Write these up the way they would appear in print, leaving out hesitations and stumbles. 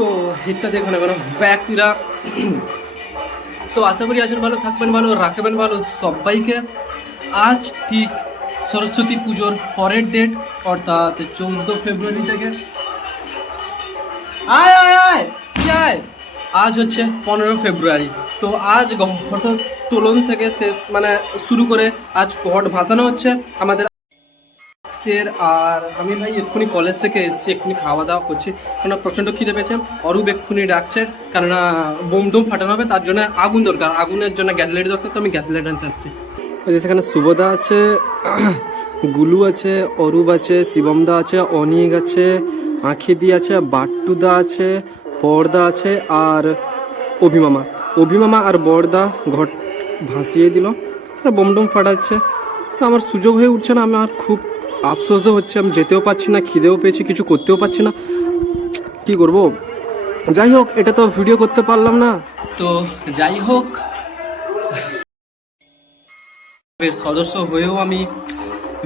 তো হিটটা দেখুন এখন ব্যক্তিরা তো আশা করি আছেন ভালো, থাকবেন ভালো, রাখবেন ভালো সবাইকে। আজ ঠিক সরস্বতী পুজোর পরের ডেট, অর্থাৎ 14 ফেব্রুয়ারি থেকে আয় আয় আয় আয় আজ হচ্ছে 15 ফেব্রুয়ারি। তো আজ ঘটোত্তোলন থেকে শেষ মানে শুরু করে আজ ঘট ভাসানো হচ্ছে আমাদের। আর আমি ভাই এক্ষুনি কলেজ থেকে এসেছি, এক্ষুনি খাওয়া দাওয়া করছি, কেন প্রচণ্ড খিদে পেয়েছে। অরূপ এক্ষুনি ডাকছে, কেননা বোম ডোম ফাটানো হবে, তার জন্য আগুন দরকার, আগুনের জন্য গ্যাস লাইট দরকার, তো আমি গ্যাস লাইট আনতে আসছি। সেখানে শুভদা আছে, গুলু আছে, অরূপ আছে, শিবমদা আছে, অনিক আছে, আঁখিদি আছে, বাট্টুদা আছে, বরদা আছে, আর অভিমামা আর বরদা ঘট ভাসিয়ে দিল, বোম ডোম ফাটাচ্ছে। তো আমার সুযোগ হয়ে উঠছে না, আমার খুব আফসোসও হচ্ছে, আমি যেতেও পারছি না, খিদেও পেয়েছি, কিছু করতেও পারছি না, কি করব। যাই হোক, এটা তো ভিডিও করতে পারলাম না, তো যাই হোক সদস্য হয়েও আমি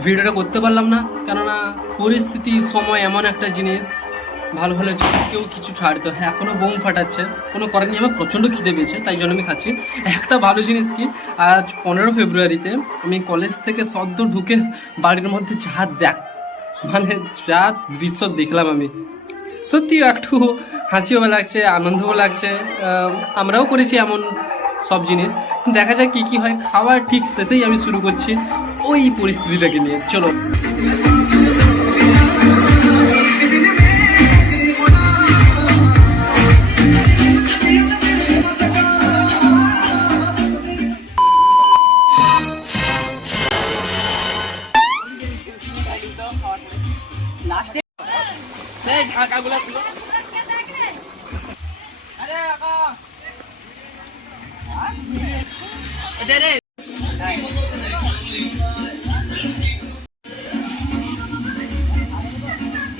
ভিডিওটা করতে পারলাম না, কেননা পরিস্থিতি সময় এমন একটা জিনিস, ভালো ভালো জিনিসকেও কিছু ছাড়তে হয়। এখনও বোম ফাটাচ্ছে, কোনো করেনি, আমার প্রচণ্ড খিদে পেয়েছে, তাই জন্য আমি খাচ্ছি। একটা ভালো জিনিস কি, আজ 15 ফেব্রুয়ারিতে আমি কলেজ থেকে সদ্য ঢুকে বাড়ির মধ্যে যা দৃশ্য দেখলাম, আমি সত্যি একটু হাসিও লাগছে, আনন্দও লাগছে। আমরাও করেছি এমন সব জিনিস, দেখা যাক কি হয়। খাওয়ার ঠিক শেষেই আমি শুরু করছি ওই পরিস্থিতিটাকে নিয়ে, চলো।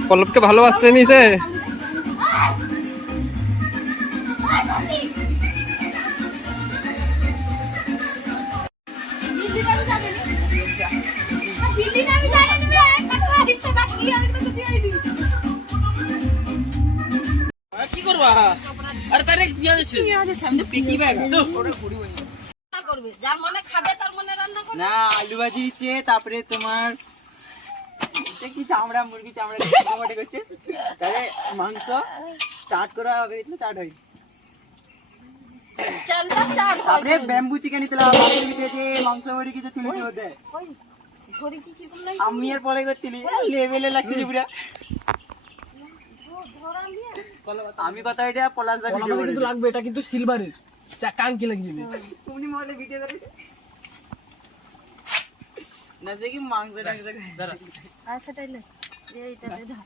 পল্লবকে ভালোবাসছে নিছে। কি করবা? আরে তারে পেঁয়াজ আছে, আমি তো পিকি ব্যাগ তো ওটা ঘুরি হই করবে, যার মনে খাবে তার মনে রান্না করবে না। আলু ভাজি দিচ্ছে, তারপরে তোমার এটা কি চামড়া, মুরগি চামড়া টমেটো করছে, তারে মাংস চাট করা হবে, এটা চাট হয়। চালটা চাট হয়, তারপরে ব্যাম্বু চিকেন নিতে হবে, দিতেছে মাংস মুরগি যে চুলি দিতে ওই ঘড়ি কি কি বললাই, আমি এর পরে করতেলি লেভেলে লাগছে পুরা। আমি কথা এটা পলাশদা ভিডিও করে কিন্তু লাগবে, এটা কিন্তু সিলভারের কাঙ্কি লাগবে, তুমি মহলে ভিডিও করে না যে কি মাংস টাংস দাঁড়া আর সেটাই লে এইটা দে ধর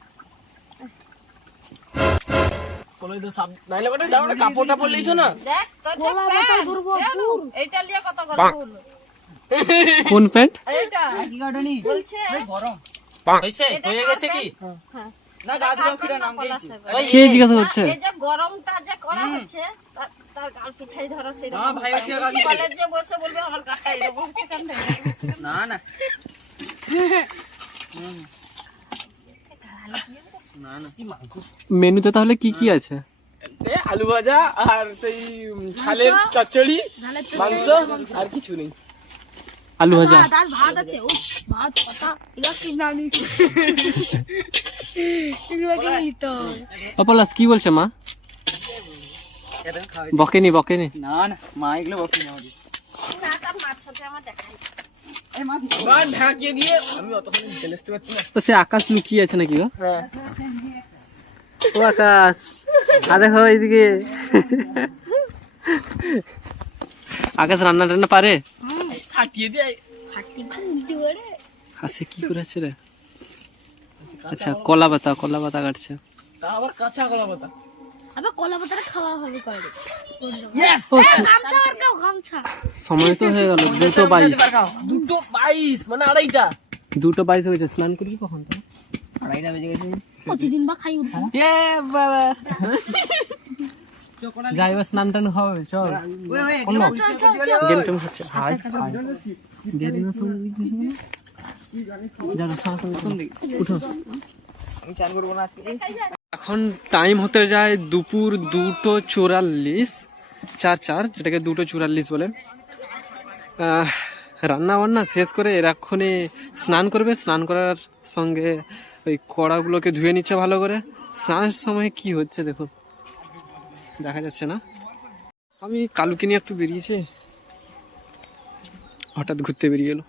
কলই তো সব নাইলে কোটা দাও, কাপড়টা পরলেইছো না, দেখ তো ঠিক প্যান্ট ধরবো, এইটা লিয়ে কত করে হলো, কোন প্যান্ট এইটা কি কাটনি বলছে গরম হইছে, হয়ে গেছে কি হ্যাঁ না গাজর কিরা নাম দিয়েছি, কে জিজ্ঞাসা করছে, এই যে গরমটা যে করা হচ্ছে তার গাল পিছাই ধরা সেই না ভাই, ওকে কলেজে বসে বলবে আমার কাকা এরকম হচ্ছে কেন, না না না না কি মাংস মেনুতে তাহলে কি কি আছে? আলু ভাজা আর সেই ছালের চচ্চড়ি, মাংস আর কিছু নেই। আলু ভাজা আর ভাত আছে, ও ভাত পাতা এগুলো কি না নি এগুলো কি নিতো। পলাশ কি বলছে মা? বকেনি না না মা এগুলো বকেনি আমাদের, না তার মাছ সাথে আমার দেখাই এই মা ঢাকিয়ে দিয়ে আমি অতক্ষণ চলেতে পারছি না। তো সে আকাশ লুকিয়ে আছে নাকি? হ্যাঁ ও আকাশ, আরে হো এইদিকে। আকাশ রান্না টান্না পারে? ফাটিয়ে দিয়ে হাসে কি করেছে রে? আচ্ছা কলা পাতা কাটছে, তা আবার কাঁচা কলা পাতা, আবে কলা পাতাটা খাওয়া হবে করে। ইয়েস গামছা আর কাও গামছা। সময় তো হয়ে গেল 2:22, 2:22 মানে আড়াইটা, 2:22 হয়ে গেছে। স্নান করবি কখন? তো আড়াইটা বেজে গেছে। প্রতিদিন বা খাই উঠবো। এ বাবা যাই বা স্নান টান হবে, চল। গেম টেম হচ্ছে, হাই উঠো। আমি চান করবো না আজকে। এখন টাইম হতে যায় দুপুর 2:44, যেটাকে 2:44 বলে। রান্না বান্না শেষ করে এক্ষুনি স্নান করবে, স্নান করার সঙ্গে ওই কড়াগুলোকে ধুয়ে নিচ্ছে ভালো করে। স্নানের সময় কি হচ্ছে দেখুন, দেখা যাচ্ছে না। আমি কালুকে নিয়ে একটু বেরিয়েছি, হঠাৎ ঘুরতে বেরিয়ে গেল।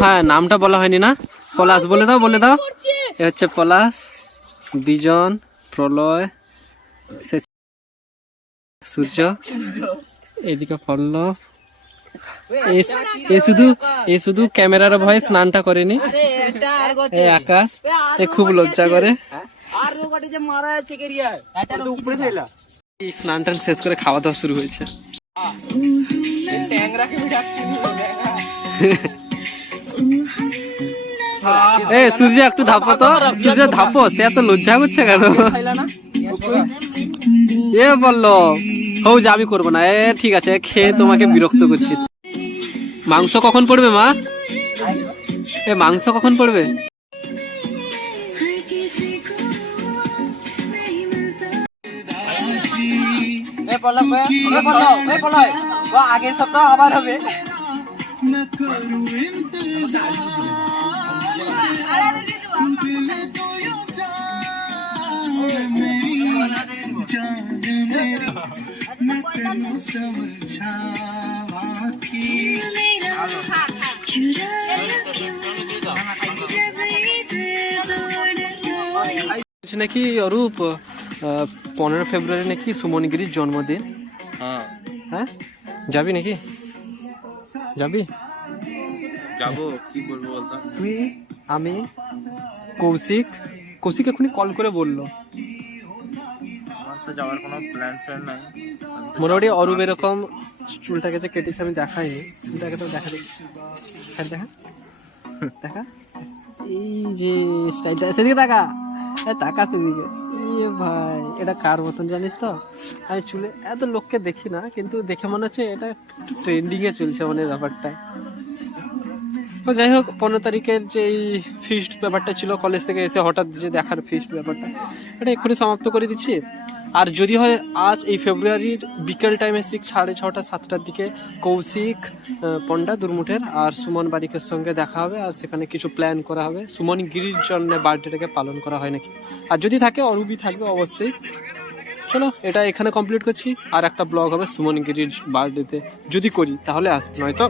হ্যাঁ, নামটা বলা হয়নি না, পলাশ বলে দাও, বলে দাও। এ হচ্ছে পলাশ, বিজন, প্রলয়, সূর্য, এদিকে পল্লব। এ শুধু ক্যামেরার ভয়ে স্নানটা করেনি। এই আকাশ, এ খুব লজ্জা করে। এই স্নানটা শেষ করে খাওয়া দাওয়া শুরু হয়েছে। এ সূর্য একটু ধাপো তো, সূর্য ধাপো, সে এত লজ্জা করছে কেন? এ বললো হও যে আমি করবো না। এ ঠিক আছে, খেয়ে তোমাকে বিরক্ত করছি। মাংস কখন পড়বে মা? এ মাংস কখন পড়বে? আগের সপ্তাহ আবার হবে। নাকি অরূপ 15 ফেব্রুয়ারি নাকি সুমনগিরির জন্মদিন। হ্যাঁ, যাবি নাকি? যাবি? যাবো, কি বলবো বলতো? তুই, আমি, কৌশিক এখনই কল করে বললো। আমার তো যাওয়ার কোনো প্ল্যান নাই। মোটামুটি অরূপ এরকম চুলটাকে যে কেটেছে আমি দেখাইনি, চুলটাকে তো দেখা দেখি। হ্যাঁ দেখা দেখা, এই যে স্টাইলটা, সেদিকে তাকা, টাকা সেদিকে। এ ভাই, এটা কার মতন জানিস তো? আমি চুলে এত লোককে দেখি না, কিন্তু দেখে মনে হচ্ছে এটা একটু ট্রেন্ডিং এ চলছে মানে ব্যাপারটা। তো যাই হোক, 15 তারিখের যে এই ফিস্ট ব্যাপারটা ছিল, কলেজ থেকে এসে হঠাৎ যে দেখার ফিস্ট ব্যাপারটা, এটা এক্ষুনি সমাপ্ত করে দিচ্ছি। আর যদি হয় আজ এই ফেব্রুয়ারির বিকেল টাইমে 6:30 7টার দিকে কৌশিক পণ্ডা দুর্মুঠের আর সুমন বারিকের সঙ্গে দেখা হবে, আর সেখানে কিছু প্ল্যান করা হবে সুমন গিরির জন্য বার্থডেটাকে পালন করা হয় নাকি। আর যদি থাকে অরূপই থাকবে অবশ্যই। চলো, এটা এখানে কমপ্লিট করছি। আর একটা ব্লগ হবে সুমন গিরির বার্থডেতে, যদি করি তাহলে আসবে, নয়তো